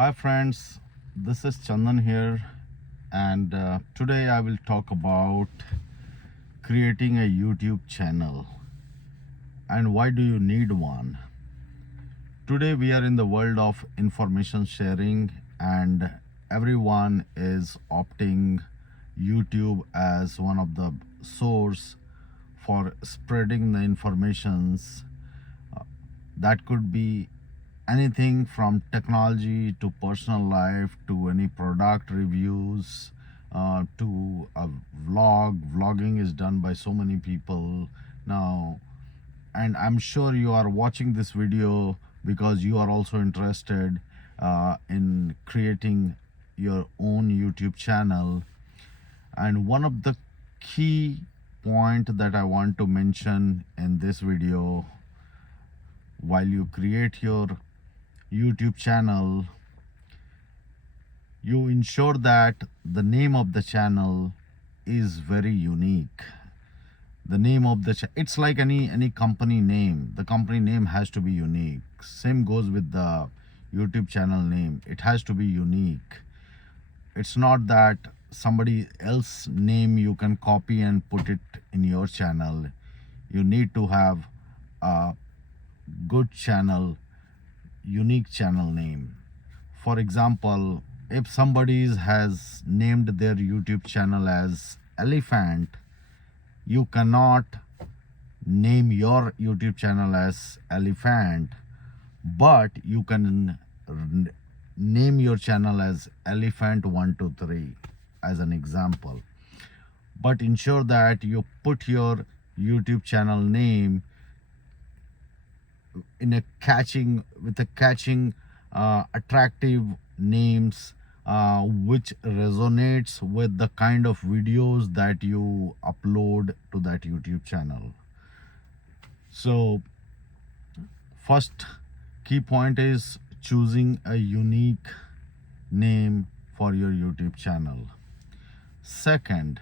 Hi friends, this is Chandan here, and today I will talk about creating a YouTube channel and why do you need one. Today we are in the world of information sharing, and everyone is opting YouTube as one of the source for spreading the informations. That could be anything from technology to personal life to any product reviews, to a vlogging is done by so many people now, and I'm sure you are watching this video because you are also interested in creating your own YouTube channel. And one of the key point that I want to mention in this video, while you create your YouTube channel, you ensure that the name of the channel is very unique. The name of the it's like any company name. The company name has to be unique. Same goes with the YouTube channel name. It has to be unique. It's not that somebody else name you can copy and put it in your channel. You need to have a good channel, unique channel name. For example, if somebody has named their YouTube channel as Elephant, you cannot name your YouTube channel as Elephant, but you can name your channel as Elephant 123 as an example. But ensure that you put your YouTube channel name in a catching attractive names, which resonates with the kind of videos that you upload to that YouTube channel. So first key point is choosing a unique name for your YouTube channel. Second,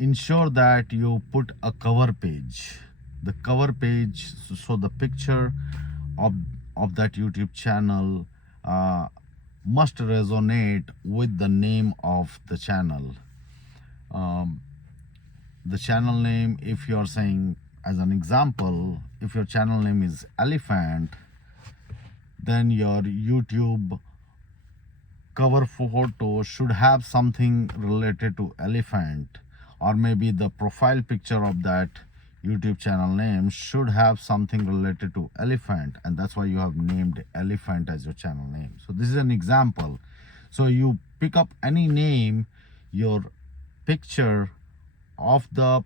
ensure that you put a cover page. The cover page, so the picture of that YouTube channel must resonate with the name of the channel. The channel name, if you're saying, as an example, if your channel name is Elephant, then your YouTube cover photo should have something related to elephant, or maybe the profile picture of that YouTube channel name should have something related to elephant, and that's why you have named Elephant as your channel name. So this is an example. So you pick up any name, your picture of the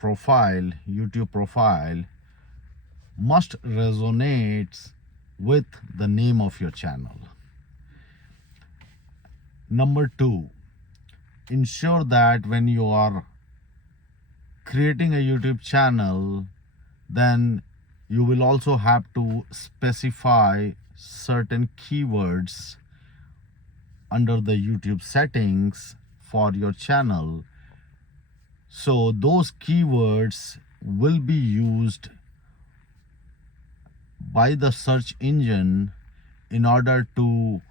profile, YouTube profile, must resonate with the name of your channel. Number two, ensure that when you are creating a YouTube channel, then you will also have to specify certain keywords under the YouTube settings for your channel. So those keywords will be used by the search engine in order to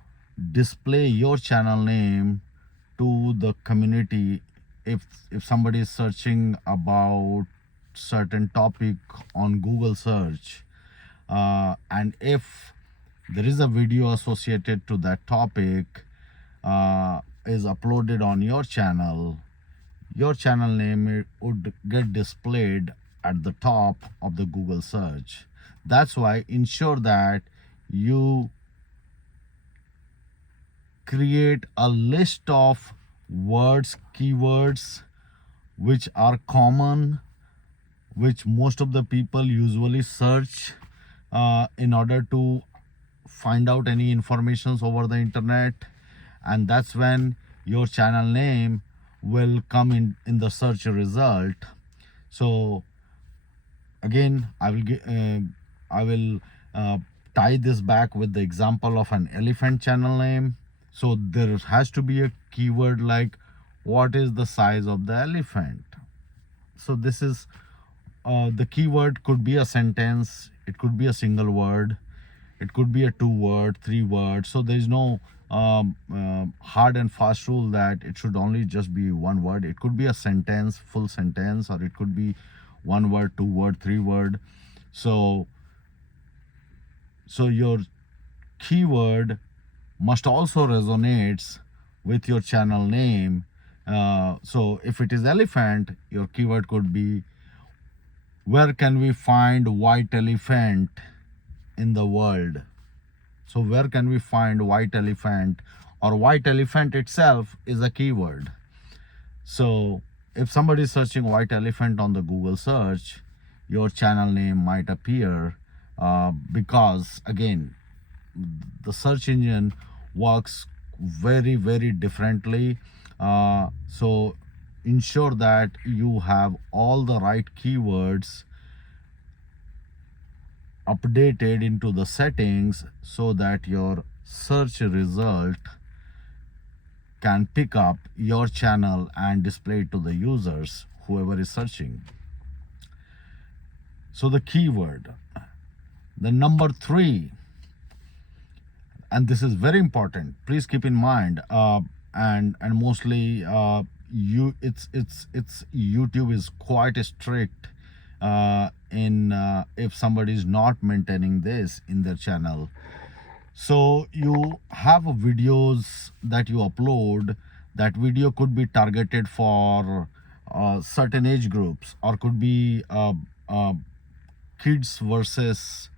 display your channel name to the community. If somebody is searching about certain topic on Google search, and if there is a video associated to that topic is uploaded on your channel name would get displayed at the top of the Google search. That's why ensure that you create a list of words, keywords which are common, which most of the people usually search in order to find out any informations over the internet, and that's when your channel name will come in the search result. So again, I will tie this back with the example of an elephant channel name. So there has to be a keyword like, what is the size of the elephant? So this is the keyword could be a sentence, it could be a single word. It could be a 2 word, 3 word. So there is no hard and fast rule that it should only just be 1 word. It could be a sentence, full sentence, or it could be 1 word, 2 word, 3 word. So your keyword must also resonates with your channel name. So if it is elephant, your keyword could be, where can we find white elephant in the world? So where can we find white elephant, or white elephant itself is a keyword. So if somebody is searching white elephant on the Google search, your channel name might appear, because again, the search engine works very, very differently. So ensure that you have all the right keywords updated into the settings so that your search result can pick up your channel and display it to the users, whoever is searching. So the keyword, the number 3, and this is very important, please keep in mind, and mostly it's YouTube is quite strict in if somebody is not maintaining this in their channel. So you have videos that you upload. That video could be targeted for certain age groups, or could be kids versus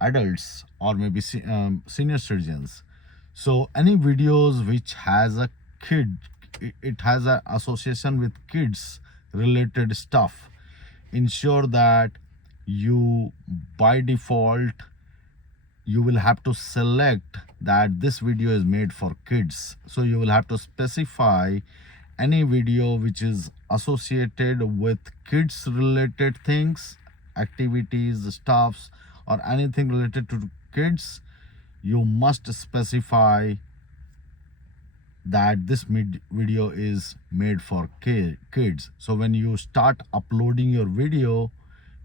adults, or maybe senior citizens. So any videos which has a kid, it has an association with kids related stuff, ensure that you by default you will have to select that this video is made for kids. So you will have to specify any video which is associated with kids related things, activities, stuffs, or anything related to kids. You must specify that this video is made for kids. So when you start uploading your video,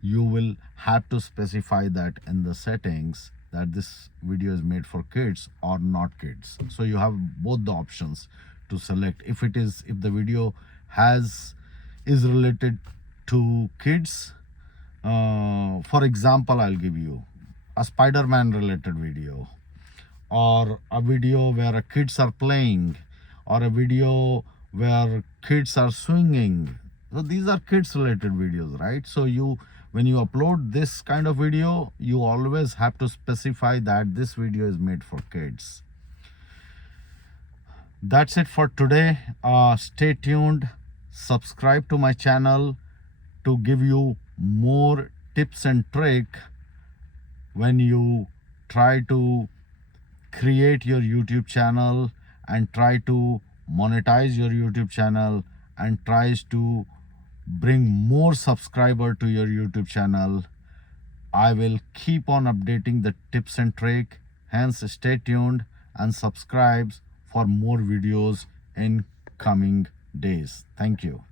you will have to specify that in the settings, that this video is made for kids or not kids. So you have both the options to select. If the video is related to kids, for example, I'll give you a Spider-Man related video, or a video where kids are playing, or a video where kids are swinging. So these are kids related videos, right? So when you upload this kind of video, you always have to specify that this video is made for kids. That's it for today. Stay tuned, subscribe to my channel to give you more tips and trick when you try to create your YouTube channel and try to monetize your YouTube channel and tries to bring more subscriber to your YouTube channel. I will keep on updating the tips and trick. Hence, stay tuned and subscribe for more videos in coming days. Thank you.